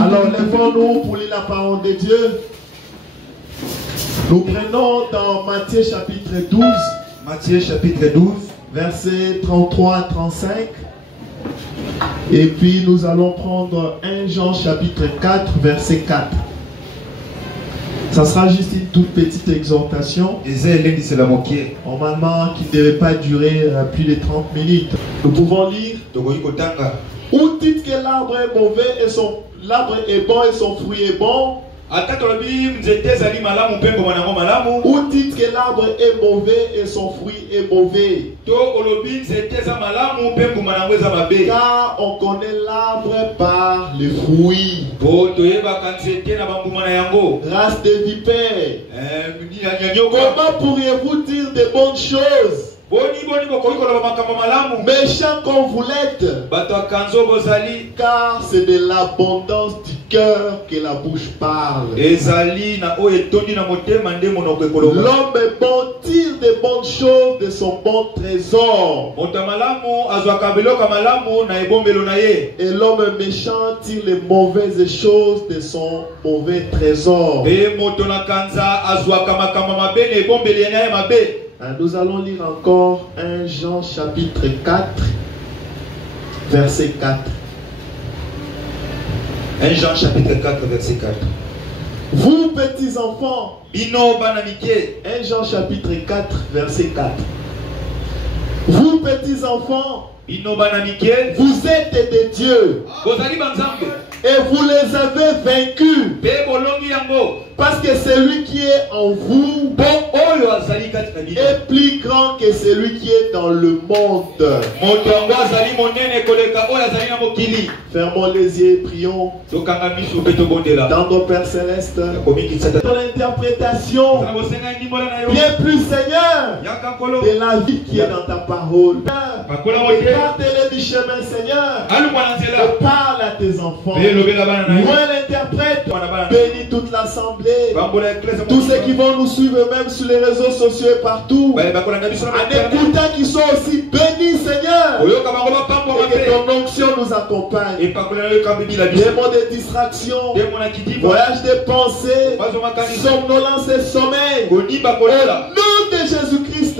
Alors, lèvons-nous pour lire la parole de Dieu. Nous prenons dans Matthieu chapitre 12. Matthieu chapitre 12. Versets 33 à 35. Et puis nous allons prendre 1 Jean chapitre 4, verset 4. Ça sera juste une toute petite exhortation. Normalement, qui ne devait pas durer plus de 30 minutes. Nous pouvons lire. Où dites que l'arbre est mauvais et l'arbre est bon et son fruit est bon. Ou dites que l'arbre est mauvais et son fruit est mauvais. Car on connaît l'arbre par les fruits. Race de vipères. Comment pourriez-vous dire de bonnes choses? Méchant comme vous l'êtes, car c'est de l'abondance du cœur que la bouche parle. L'homme est bon tire de bonnes choses de son bon trésor, et l'homme méchant tire les mauvaises choses de son mauvais trésor. Nous allons lire encore 1 Jean chapitre 4, verset 4. 1 Jean chapitre 4, verset 4. Vous petits enfants, 1 Jean chapitre 4, verset 4. Vous petits enfants, vous êtes des dieux et vous les avez vaincus, parce que celui qui est en vous est plus grand que celui qui est dans le monde. Fermons les yeux et prions. Dans nos Pères Célestes, dans l'interprétation bien plus, Seigneur, de la vie qui est dans ta parole. Écarte-les du chemin, Seigneur, et parle à tes enfants. Moi l'interprète, bénis toute l'assemblée, tous ceux qui vont nous suivre même sur les réseaux sociaux et partout, en écoutant qui sont aussi bénis, Seigneur, et que ton onction nous accompagne. Démons de distraction, voyage de pensée, somnolence et sommeil, au nom de Jésus-Christ,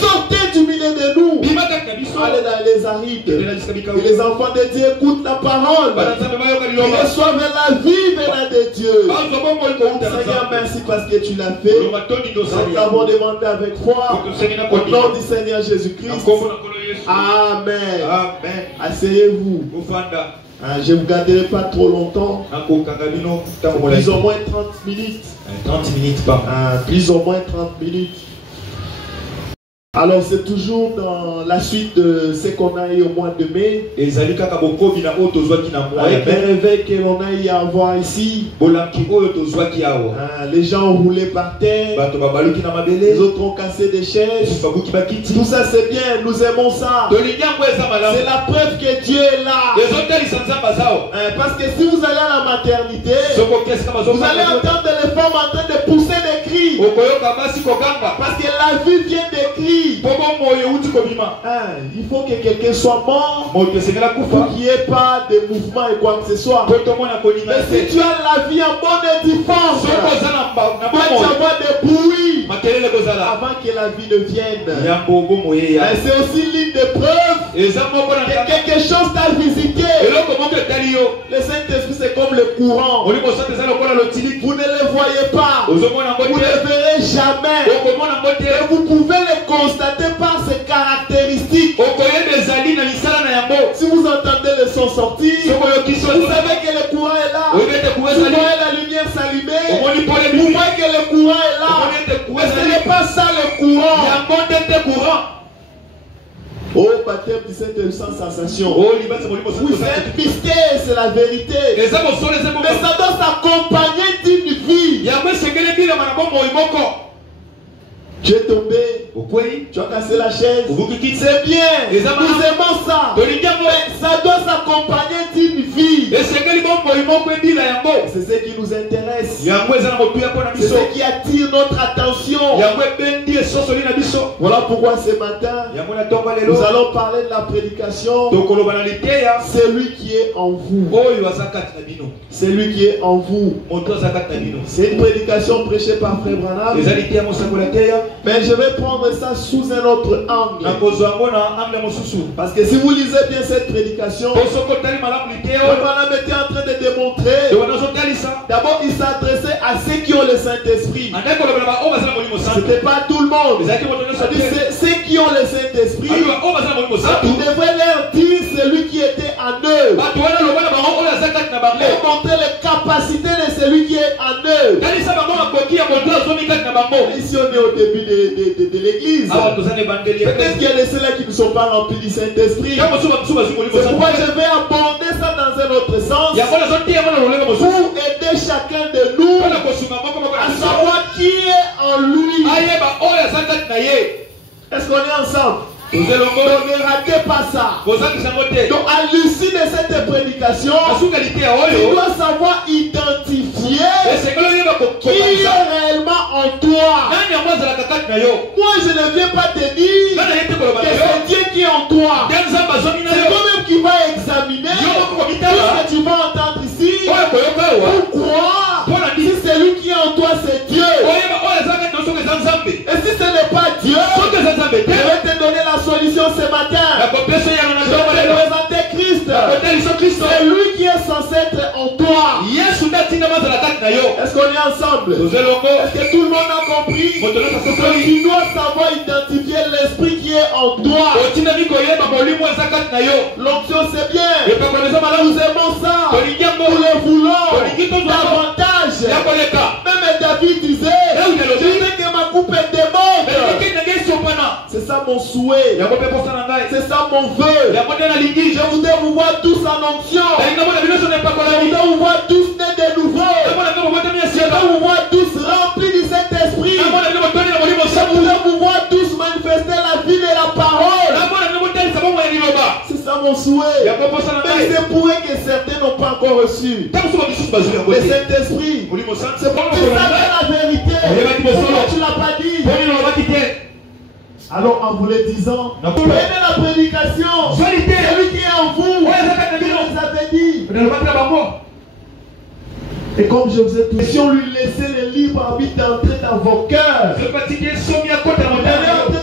sortez du milieu de nous, allez dans les arides, que les enfants de Dieu écoutent la parole, qu'ils reçoivent la vie venant de Dieu. Seigneur, merci parce que tu l'as fait. Nous l'avons demandé avec foi, au nom du Seigneur Jésus-Christ. Amen. Asseyez-vous. Je ne vous garderai pas trop longtemps. Plus ou moins 30 minutes. 30 minutes, plus ou moins 30 minutes. Alors c'est toujours dans la suite de ce qu'on a eu au mois de mai. Les réveils que l'on a eu à avoir ici. Les gens ont roulé par terre. Les autres ont cassé des chaises. Tout ça c'est bien, nous aimons ça. C'est la preuve que Dieu est là. Parce que si vous allez à la maternité, vous allez entendre les femmes en train de pousser des cris. Parce que la vie vient des cris. Il faut que quelqu'un soit mort pour qu'il n'y ait pas de mouvement et quoi que ce soit. Mais si tu as la vie en bonne et due force, tu vas avoir des bruits avant que la vie ne vienne. C'est aussi l'une des preuves que quelque chose t'a visité. Le Saint-Esprit c'est comme le courant. Vous ne le voyez pas. Vous ne le verrez jamais. Et vous pouvez le constater par ses caractéristiques. Si vous entendez le son sortir, vous savez que le courant est là. Vous voyez la lumière s'allumer. Vous voyez que le courant est là. Mais ce n'est pas ça le courant. Oh, baptême du Saint-Esprit sans sensation. Oui, c'est un mystère, c'est la vérité. Mais ça doit s'accompagner d'une vie. Tu es tombé, tu as cassé la chaise, c'est bien, nous aimons ça, mais ça doit s'accompagner d'une vie. C'est ce qui nous intéresse. C'est ce qui attire notre attention. Voilà pourquoi ce matin, nous allons parler de la prédication. C'est lui qui est en vous. C'est lui qui est en vous. C'est une prédication prêchée par Frère Branham. Mais je vais prendre ça sous un autre angle. Parce que si vous lisez bien cette prédication, Frère Branham était en train de démontrer. D'abord, il s'adressait à ceux qui ont le Saint-Esprit. Ce n'était pas tout le monde. C'est ceux qui ont le Saint-Esprit. Il devrait leur dire celui qui était en eux. Leur montrer les capacités de celui qui est en eux. Ici, on est au début de l'église. Peut-être qu'il y a des ceux-là qui ne sont pas remplis du Saint-Esprit. C'est pourquoi je vais aborder ça dans un autre sens. Pour aider chacun de nous à savoir qui est en lui. Est-ce qu'on est ensemble? Ne ratez pas ça. Donc à l'issue de cette prédication, tu dois savoir identifier qui est réellement en toi. Moi je ne viens pas te dire que c'est Dieu qui est en toi. C'est toi-même qui vas examiner tout ce que tu vas entendre ici. Pourquoi? Si c'est lui qui est en toi, c'est Dieu. Et si ce n'est pas Dieu, je vais te donner la solution ce matin. Je vais te présenter Christ. C'est lui qui est censé être en toi. Est-ce qu'on est ensemble? Est-ce que tout le monde a compris? Tu dois savoir identifier l'esprit qui est en toi. L'onction c'est bien. Nous aimons ça. Nous le voulons davantage. Même David disait, je sais que ma coupe est déborde. C'est ça mon souhait. C'est ça mon vœu. Je voudrais vous voir tous en onction. Je voudrais vous voir tous nés de nouveau. Je voudrais vous voir tous remplis du Saint-Esprit. Je voudrais vous voir tous manifester la vie de la parole. C'est ça mon souhait. Mais c'est pour eux que certains n'ont pas encore reçu le Saint-Esprit. C'est pour qu'ils savent la vérité. Pourquoi tu ne l'as pas dit? Alors en vous le disant, prenez la prédication. Celui qui est en vous, il nous avait dit. Et comme je vous ai dit, si on lui laissait le libre arbitre d'entrer dans vos cœurs, d'aller entrer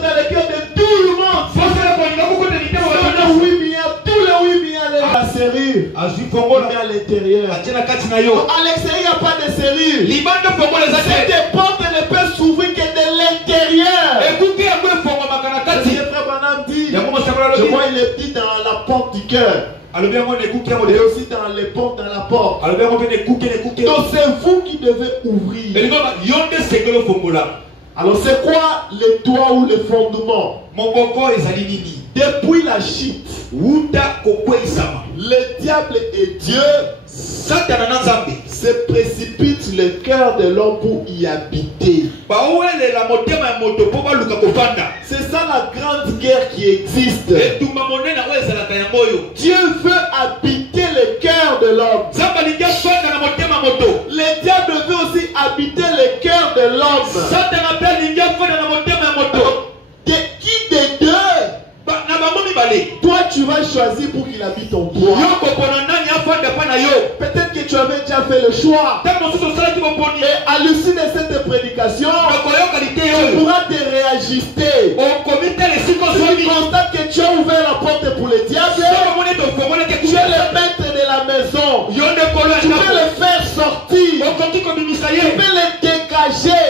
dans les cœurs de tout le monde. Tous les 8 milliards la serrure. À l'intérieur. À l'extérieur, il n'y a pas de serrure. Cette porte ne peut s'ouvrir que de l'intérieur. Frère Branham dit, je vois il est dit dans la porte du cœur. Et aussi dans les portes, dans la porte. Donc c'est vous qui devez ouvrir. Alors c'est quoi le toit ou le fondement? Depuis la chute, le diable et Dieu se précipite sur le cœur de l'homme pour y habiter. C'est ça la grande guerre qui existe. Dieu veut habiter le cœur de l'homme. Le diable veut aussi habiter le cœur de l'homme. De qui des deux? Toi tu vas choisir pour qu'il habite en toi. Peut-être que tu avais déjà fait le choix. Et à l'issue de cette prédication, tu pourras te réajuster. Tu constates que tu as ouvert la porte pour le diable. Tu es le maître de la maison. Tu peux le faire sortir. Tu peux le dégager.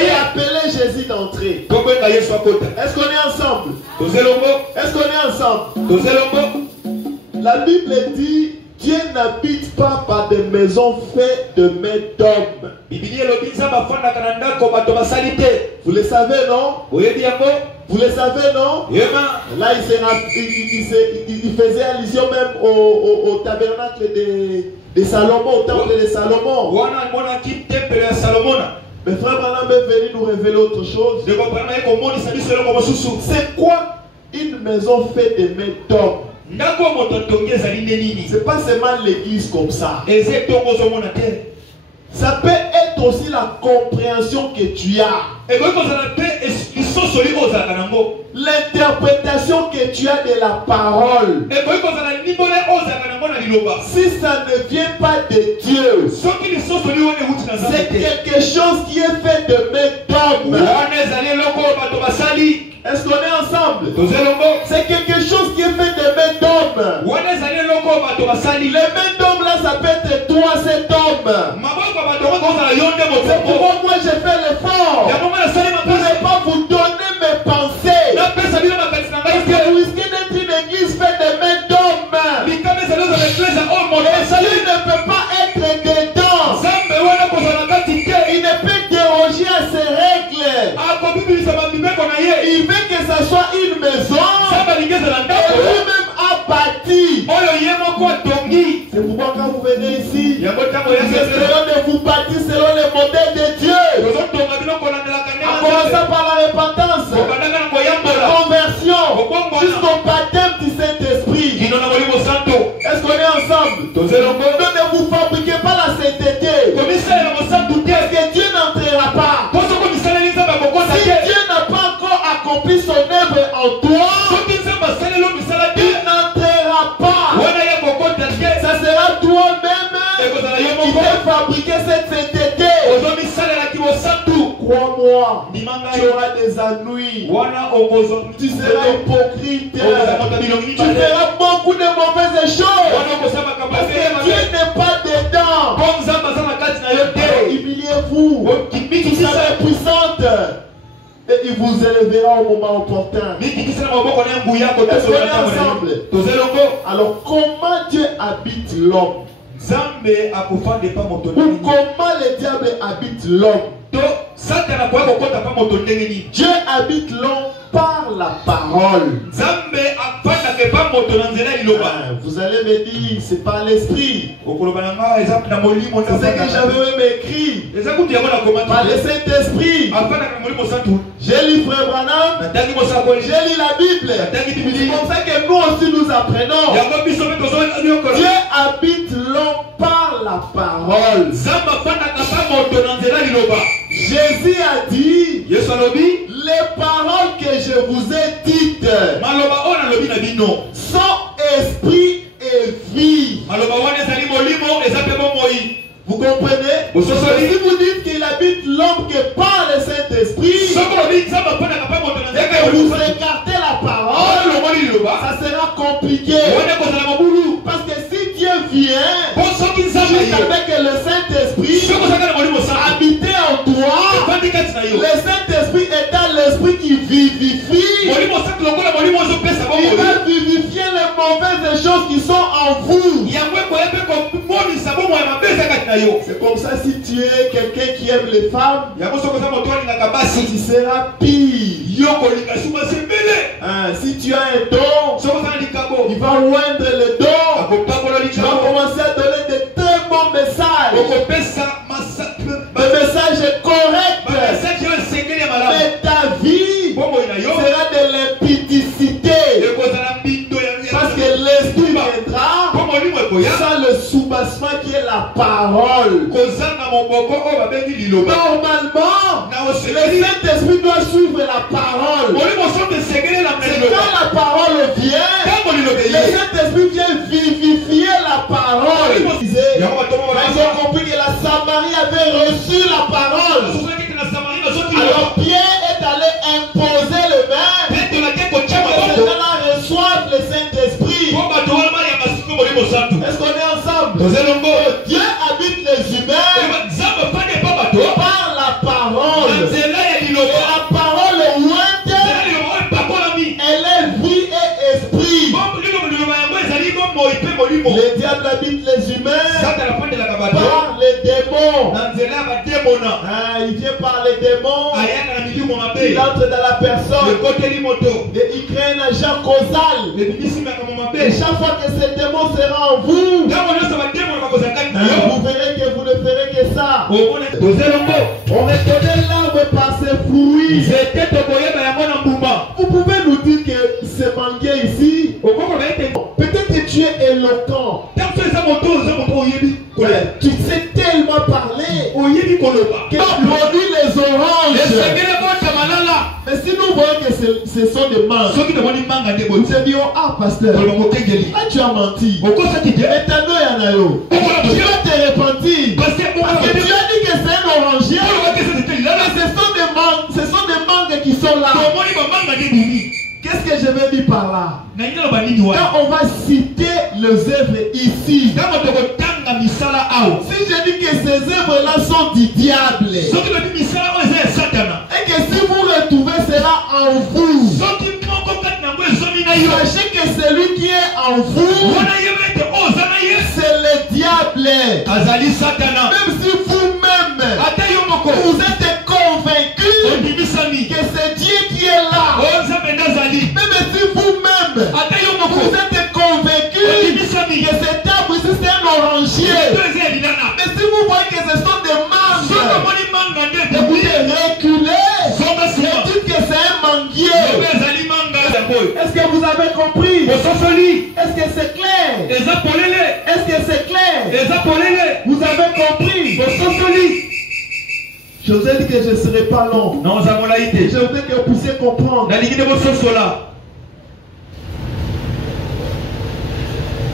Et appeler Jésus d'entrer. Est-ce qu'on est ensemble? Est-ce qu'on est ensemble? La Bible dit, Dieu n'habite pas par des maisons faites de mains d'hommes. Vous le savez, non? Vous le savez, non? Là, il faisait allusion même au tabernacle de Salomon, au temple de Salomon. Mais Frère Branham est venu nous révéler autre chose. C'est quoi une maison faite de mains d'hommes? C'est pas seulement l'église comme ça. Ça peut être aussi la compréhension que tu as. L'interprétation que tu as de la parole. Si ça ne vient pas de Dieu, c'est quelque chose qui est fait de main d'homme. Est-ce qu'on est ensemble? C'est quelque chose qui est fait de main d'homme. Les mains d'homme là, ça peut être toi, cet homme. C'est pourquoi moi j'ai fait l'effort pour ne pas vous donner mes pensées. Parce que vous risquez d'être une église faite de mains d'homme. Et Dieu ne peut pas être dedans. Il ne peut déroger à ses règles. Il veut que ça soit une maison. Et lui-même a bâti. C'est pourquoi quand vous venez ici, vous essayez de vous bâtir selon le modèle de Dieu. En commençant par la repentance, la conversion, jusqu'au baptême du Saint-Esprit. Est-ce qu'on est ensemble? Ne vous fabriquez pas la sainteté. Parce que Dieu n'entrera pas. Si Dieu n'a pas encore accompli son œuvre en toi, il n'entrera pas. Ça sera toi-même qui va fabriquer cette sainteté. Crois-moi, tu auras des ennuis. Tu seras hypocrite. Tu feras beaucoup de mauvaises choses. Parce que Dieu n'est pas dedans. Humiliez-vous. Vous serez puissante. Et il vous élèvera au moment opportun. Est-ce qu'on est ensemble? Alors comment Dieu habite l'homme? Ou comment le diable habite l'homme? Dieu habite l'homme par la parole. Vous allez me dire, c'est par l'esprit. C'est ce que j'avais même écrit. Par le Saint-Esprit. J'ai lu Frère Branham. J'ai lu la Bible. C'est comme ça que nous aussi nous apprenons. Dieu habite l'homme par la parole. Jésus a dit, les paroles que je vous ai dites sont esprit et vie. Vous comprenez? Si vous dites qu'il habite l'homme que par le Saint-Esprit, et que vous écartez la parole, ça sera compliqué. Parce que si Dieu vient juste avec le Saint-Esprit habiter en toi, le Saint-Esprit étant l'esprit qui vivifie, il va vivifier les mauvaises choses qui sont en vous. C'est comme ça, si tu es quelqu'un qui aime les femmes, tu seras pire. Si tu as un don, il va oindre le don. Tu vas commencer à donner de très bons messages. Des messages corrects. Mais ta vie sera de l'impudicité. Parce que l'esprit viendra sans le soubassement qui est la parole. Normalement, le Saint-Esprit doit suivre la parole. C'est quand la parole vient, le Saint-Esprit vient vivifier la parole. Ils ont compris que la Samarie avait reçu la parole. Alors Pierre est allé imposer le main pour que ceux-là reçoivent le Saint-Esprit. Est-ce qu'on est ensemble? Dieu habite les humains par la parole. Et la parole ointe, elle est vie et esprit. Le diable habite les humains par les démons. Il vient par les démons. Il entre dans la personne. Et il crée un agent causal. Et chaque fois que ce démon sera en vous, vous verrez que vous ne ferez que ça. On reconnaît l'arbre par ses fruits. Vous pouvez nous dire que ce manguier ici, peut Tu sais tellement parler que tu produis les oranges. Mais si nous voyons que ce sont des mangues, nous te disons, ah pasteur, ah, tu as menti. Et ta noix y en a eu. Tu vas te repentir. Parce que tu as dit que c'est un orangier. Mais ce sont des mangues qui sont là. Qu'est-ce que je veux dire par là? Quand on va citer les œuvres ici, si je dis que ces œuvres-là sont du diable, et que si vous retrouvez cela en vous, sachez que celui qui est en vous, c'est le diable. Même si vous-même, vous êtes convaincu que c'est Dieu qui est là, même si vous-même, vous êtes convaincu que cet arbre ici c'est un orangier, mais si vous voyez que ce sont des mangues, vous reculez et dites que c'est un manguier. Est-ce que vous avez compris? Est-ce que c'est clair? Est-ce que c'est clair? Vous avez compris? Je vous ai dit que je ne serai pas long. Je voudrais que vous puissiez comprendre.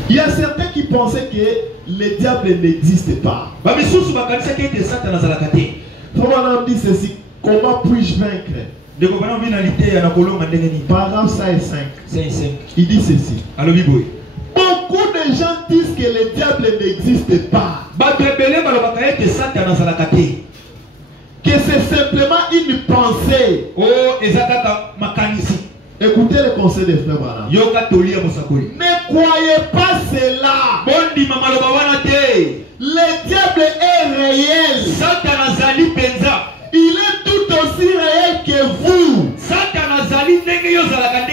Il y a certains qui pensaient que le diable n'existe pas. Frère dit ceci: comment puis-je vaincre? Paragraphe 5. Il dit ceci. Beaucoup de gens disent que le diable n'existe pas. Que c'est simplement une pensée. Écoutez le conseil des frères Branham. Ne croyez pas cela. Le diable est réel. Il est tout aussi réel que vous.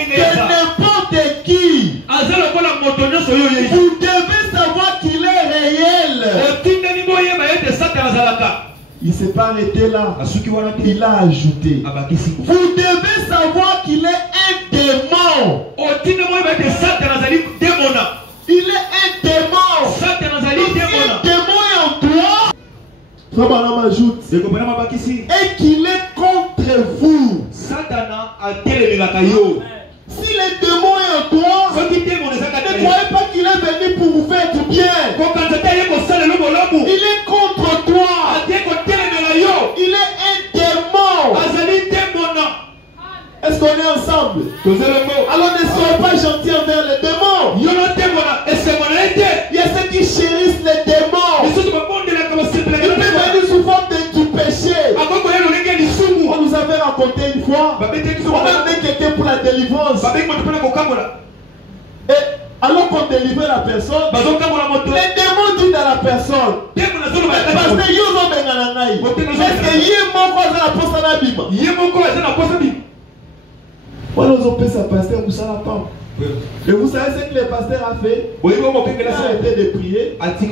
Que n'importe qui. Vous devez savoir qu'il est réel. Il ne s'est pas arrêté là. Il a ajouté: vous devez savoir qu'il est un démon. Il est un démon. Un démon est en toi. Frère Branham ajoute: et qu'il est contre vous. Si le démon est en toi, ne croyez pas qu'il est venu pour vous faire du bien. Il est contre toi. Il est un démon. Est-ce qu'on est ensemble? Alors ne soyez pas gentils envers les démons. Il y a ceux qui chérissent les démons. Ils peuvent venir sous forme du péché. On nous avait raconté une fois, on a amené quelqu'un pour la délivrance. Et alors qu'on délivrait la personne, les démons disent à la personne: est-ce que on nous appelle ça pasteur Moussala Pam. Et vous savez ce que le pasteur a fait? Il a arrêté de prier. Il a dit: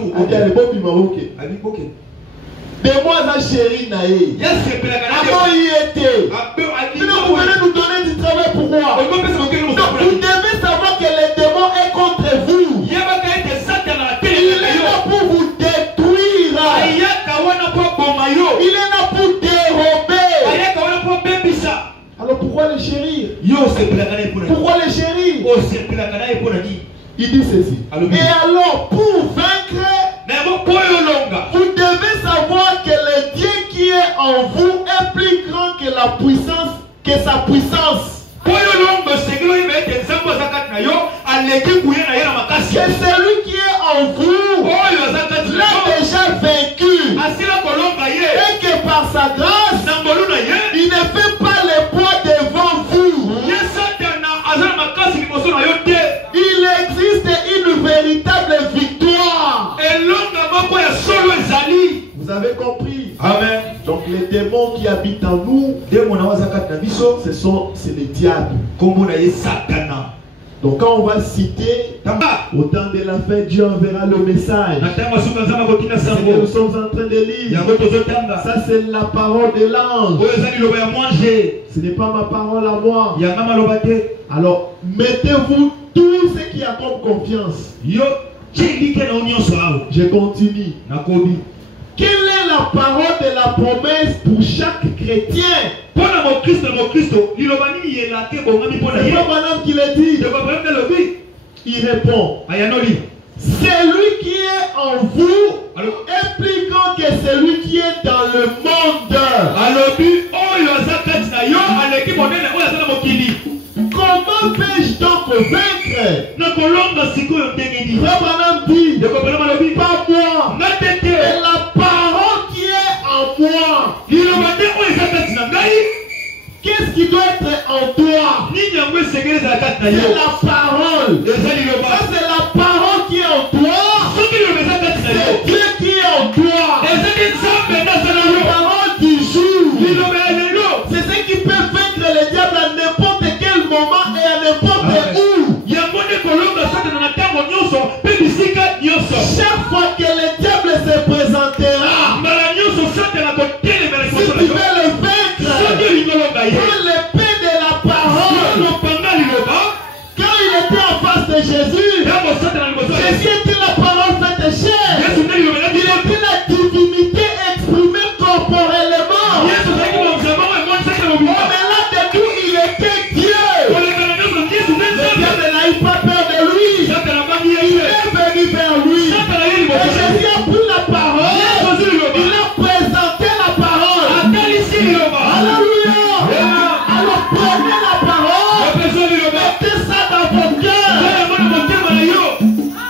des mois à chéri naïe. Avant il était. Vous venez nous donner du travail pour moi. Donc vous devez savoir que le démon est contre vous. Il est là pour vous détruire. Il est là pour dérober. Alors pourquoi le chérir? Pourquoi le chérir? Il dit ceci: et alors pour vaincre, vous devez savoir que le Dieu qui est en vous est plus grand que la puissance, que sa puissance. Que celui qui est en vous l'a déjà vaincu. Et que par sa grâce, il ne fait pas le poids devant vous. Il existe une véritable victoire. Vous avez compris? Amen. Donc les démons qui habitent en nous, c'est les diables. Donc quand on va citer, au temps de la fin, Dieu enverra le message. Ce que nous sommes en train de lire, ça c'est la parole de l'ange. Ce n'est pas ma parole à moi. Alors mettez-vous tout ce qui a comme confiance Je continue. Quelle est la parole de la promesse pour chaque chrétien? C'est Abraham qui le dit. Il répond. C'est lui qui est en vous est plus grand que celui qui est dans le monde. Comment vais-je donc vaincre? Abraham dit, pas moi, mais la parole qui est en moi. Qu'est-ce qui doit être en toi? C'est la parole.